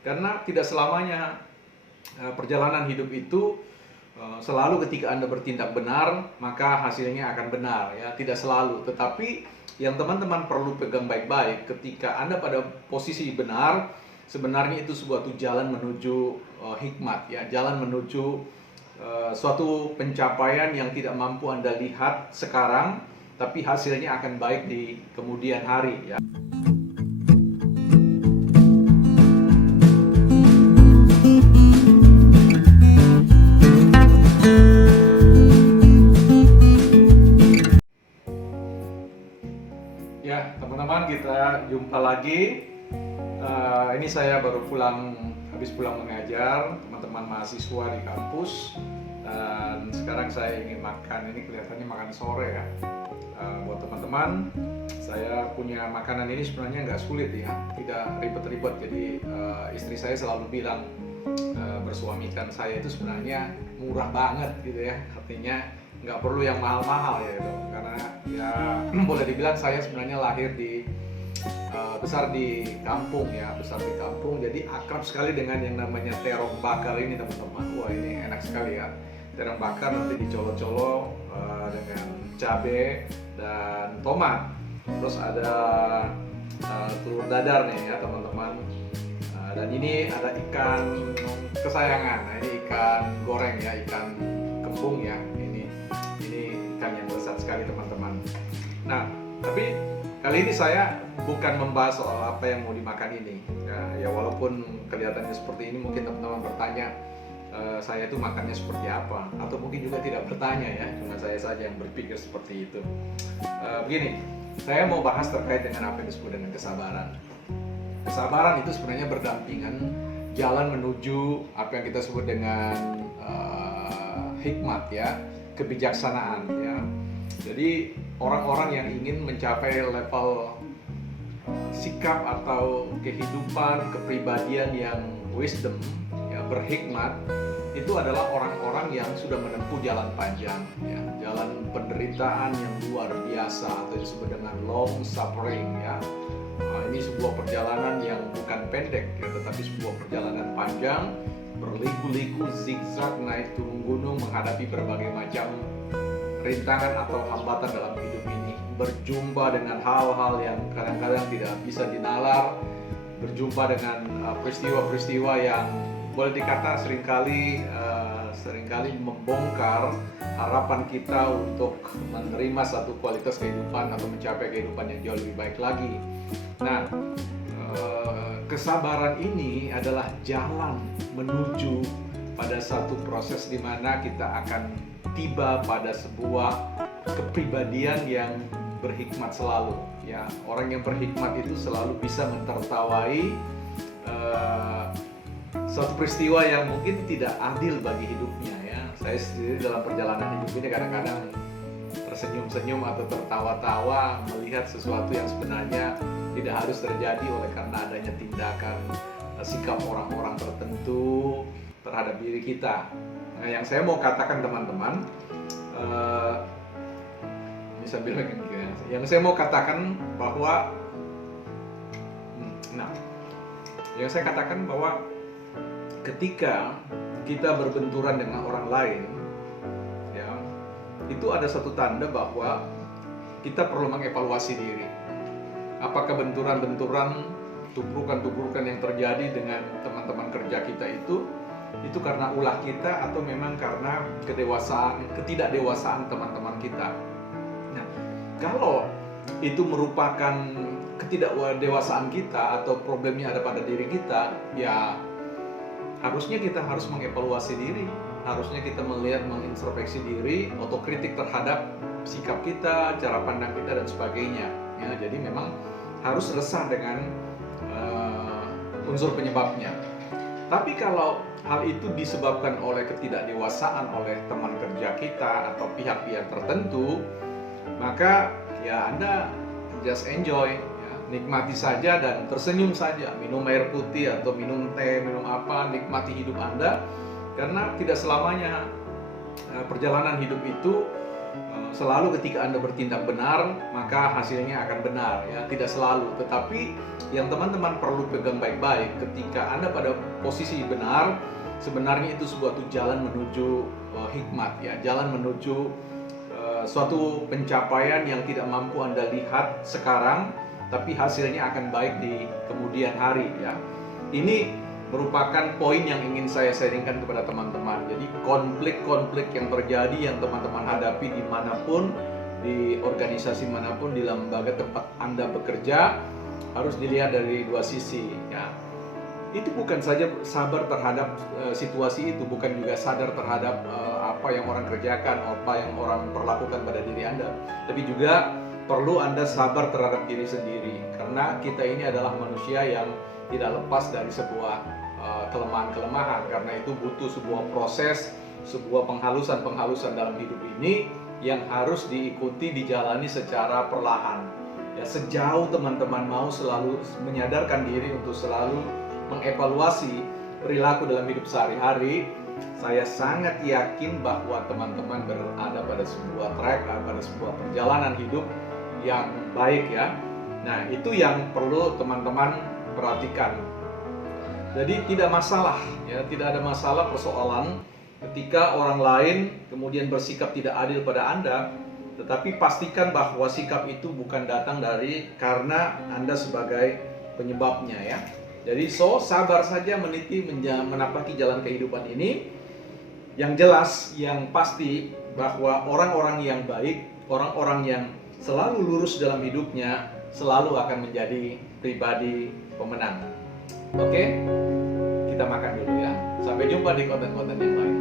Karena tidak selamanya perjalanan hidup itu selalu ketika Anda bertindak benar, maka hasilnya akan benar ya, tidak selalu. Tetapi yang teman-teman perlu pegang baik-baik, ketika Anda pada posisi benar, sebenarnya itu sebuah jalan menuju hikmat ya, jalan menuju suatu pencapaian yang tidak mampu Anda lihat sekarang, tapi hasilnya akan baik di kemudian hari ya. Ya, teman-teman, kita jumpa lagi. Ini saya baru habis pulang mengajar teman-teman mahasiswa di kampus, dan sekarang saya ingin makan. Ini kelihatannya makan sore ya. Buat teman-teman, saya punya makanan ini sebenarnya nggak sulit ya, tidak ribet-ribet. Jadi istri saya selalu bilang bersuamikan saya itu sebenarnya murah banget gitu ya, artinya nggak perlu yang mahal-mahal ya gitu. Karena ya boleh dibilang saya sebenarnya besar di kampung ya, jadi akrab sekali dengan yang namanya terong bakar ini teman-teman. Wah, ini enak sekali ya, terong bakar nanti dicolok-colok dengan cabai dan tomat, terus ada telur dadar nih ya teman-teman. Dan ini ada ikan kesayangan. Nah, ini ikan goreng ya, ikan kembung ya. Ini ikan yang lezat sekali teman-teman. Nah, tapi kali ini saya bukan membahas soal apa yang mau dimakan ini. Ya walaupun kelihatannya seperti ini, mungkin teman-teman bertanya saya itu makannya seperti apa, atau mungkin juga tidak bertanya ya, cuma saya saja yang berpikir seperti itu. Begini, saya mau bahas terkait dengan apa yang disebut dengan kesabaran. Kesabaran itu sebenarnya berdampingan jalan menuju apa yang kita sebut dengan hikmat ya, kebijaksanaan ya. Jadi orang-orang yang ingin mencapai level sikap atau kehidupan, kepribadian yang wisdom ya, berhikmat, itu adalah orang-orang yang sudah menempuh jalan panjang ya, jalan penderitaan yang luar biasa atau disebut dengan long suffering ya. Nah, ini sebuah perjalanan yang bukan pendek ya, tetapi sebuah perjalanan panjang, berliku-liku, zigzag, naik turun gunung, menghadapi berbagai macam rintangan atau hambatan dalam hidup ini, berjumpa dengan hal-hal yang kadang-kadang tidak bisa dinalar, berjumpa dengan peristiwa-peristiwa yang boleh dikata seringkali membongkar harapan kita untuk menerima satu kualitas kehidupan atau mencapai kehidupan yang jauh lebih baik lagi. Nah, kesabaran ini adalah jalan menuju pada satu proses di mana kita akan tiba pada sebuah kepribadian yang berhikmat selalu ya. Orang yang berhikmat itu selalu bisa mentertawai suatu peristiwa yang mungkin tidak adil bagi hidupnya ya. Saya sendiri dalam perjalanan hidup ini kadang-kadang tersenyum-senyum atau tertawa-tawa melihat sesuatu yang sebenarnya tidak harus terjadi oleh karena adanya tindakan sikap orang-orang tertentu terhadap diri kita. Nah, yang saya mau katakan teman-teman, ini sambil lagi ya. Yang saya mau katakan bahwa, yang saya katakan bahwa ketika kita berbenturan dengan orang lain, ya, itu ada satu tanda bahwa kita perlu mengevaluasi diri. Apakah benturan-benturan, tubrukan-tubrukan yang terjadi dengan teman-teman kerja kita itu karena ulah kita atau memang karena ketidakdewasaan teman-teman kita. Nah, kalau itu merupakan ketidakdewasaan kita atau problemnya ada pada diri kita, ya harusnya kita harus mengevaluasi diri, harusnya kita melihat, mengintrospeksi diri, otokritik terhadap sikap kita, cara pandang kita dan sebagainya. Ya, jadi memang harus resah dengan unsur penyebabnya. Tapi kalau hal itu disebabkan oleh ketidakdewasaan oleh teman kerja kita atau pihak-pihak tertentu, maka ya Anda just enjoy, ya, nikmati saja dan tersenyum saja, minum air putih atau minum teh, minum apa, nikmati hidup Anda, karena tidak selamanya perjalanan hidup itu selalu ketika Anda bertindak benar, maka hasilnya akan benar ya, tidak selalu. Tetapi yang teman-teman perlu pegang baik-baik, ketika Anda pada posisi benar, sebenarnya itu sebuah jalan menuju hikmat ya, jalan menuju suatu pencapaian yang tidak mampu Anda lihat sekarang, tapi hasilnya akan baik di kemudian hari ya. Ini merupakan poin yang ingin saya sharingkan kepada teman-teman. Jadi konflik-konflik yang terjadi, yang teman-teman hadapi dimanapun, di organisasi manapun, di lembaga tempat Anda bekerja, harus dilihat dari dua sisi ya. Itu bukan saja sabar terhadap situasi itu, bukan juga sadar terhadap apa yang orang kerjakan, apa yang orang perlakukan pada diri Anda, tapi juga perlu Anda sabar terhadap diri sendiri, karena kita ini adalah manusia yang tidak lepas dari sebuah kelemahan-kelemahan. Karena itu butuh sebuah proses, sebuah penghalusan dalam hidup ini yang harus diikuti, dijalani secara perlahan ya. Sejauh teman-teman mau selalu menyadarkan diri untuk selalu mengevaluasi perilaku dalam hidup sehari-hari, saya sangat yakin bahwa teman-teman berada pada sebuah track, pada sebuah perjalanan hidup yang baik ya. Nah, itu yang perlu teman-teman perhatikan. Jadi tidak masalah ya, tidak ada masalah persoalan ketika orang lain kemudian bersikap tidak adil pada Anda, tetapi pastikan bahwa sikap itu bukan datang dari karena Anda sebagai penyebabnya ya. Jadi sabar saja meniti menapaki jalan kehidupan ini. Yang jelas, yang pasti bahwa orang-orang yang baik, orang-orang yang selalu lurus dalam hidupnya, selalu akan menjadi pribadi pemenang. Oke, kita makan dulu ya. Sampai jumpa di konten-konten yang lain.